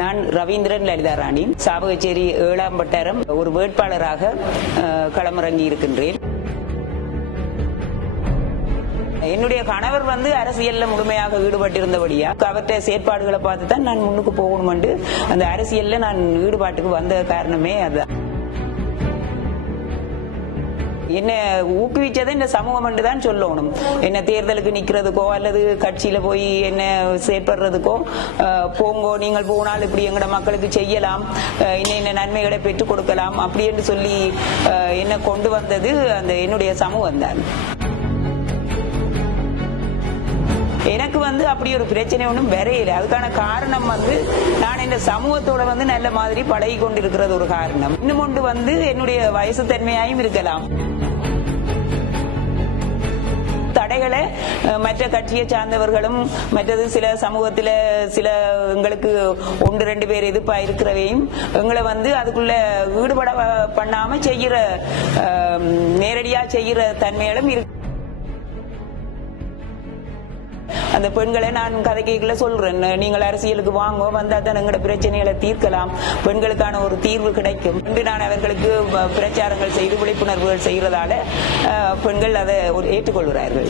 நான் ரவீந்திரன் லலிதா ராணி சாவகச்சேரி ஏழாம் வட்டாரம் ஒரு வேட்பாளராக களமிறங்கி இருக்கின்றேன். என்னுடைய கணவர் வந்து அரசியல்ல முழுமையாக ஈடுபட்டிருந்தபடியா அவற்றை செயற்பாடுகளை பார்த்து தான் நான் முன்னுக்கு போகணும் அந்த அரசியல்ல நான் ஈடுபாட்டுக்கு வந்த காரணமே அதுதான் என்னை ஊக்குவிச்சதை இந்த சமூகம் என்று தான் சொல்லணும். என்ன தேர்தலுக்கு நிற்கிறதுக்கோ அல்லது கட்சியில போய் என்ன செயற்படுறதுக்கோ போங்கோ நீங்கள் போனால் இப்படி எங்கட மக்களுக்கு செய்யலாம். என்ன இன்ன நன்மைகளை பெற்றுக் கொடுக்கலாம். அப்படி என்று சொல்லி என்னை என்ன கொண்டு வந்தது அந்த என்னுடைய சமூகம் தான். எனக்கு வந்து அப்படி ஒரு பிரச்சனை ஒன்றும் வரையில. அதுக்கான காரணம் வந்து நான் இந்த சமூகத்தோட வந்து நல்ல மாதிரி பழகி கொண்டிருக்கிறது ஒரு காரணம். இன்னும் ஒன்று வந்து என்னுடைய வயசு தன்மையாயும் இருக்கலாம். தடைகளை மற்ற கட்சியை சார்ந்தவர்களும் மற்றது சில சமூகத்தில் சில எங்களுக்கு ஒன்று ரெண்டு பேர் எதிர்ப்பா இருக்கிறவையும் எங்களை வந்து அதுக்குள்ள ஈடுபட வ- பண்ணாம செய்யற அஹ், நேரடியா செய்யற தன்மைகளும் இருக்கு. அந்த பெண்களை நான் கதை கேட்கல சொல்றேன். நீங்கள் அரசியலுக்கு வாங்க வந்தா தான் எங்களோட பிரச்சனைகளை தீர்க்கலாம். பெண்களுக்கான ஒரு தீர்வு கிடைக்கும். என்று நான் அவர்களுக்கு பிரச்சாரங்கள் செய்து விழிப்புணர்வுகள் செய்கிறதால பெண்கள் அதை ஏற்றுக்கொள்கிறார்கள்.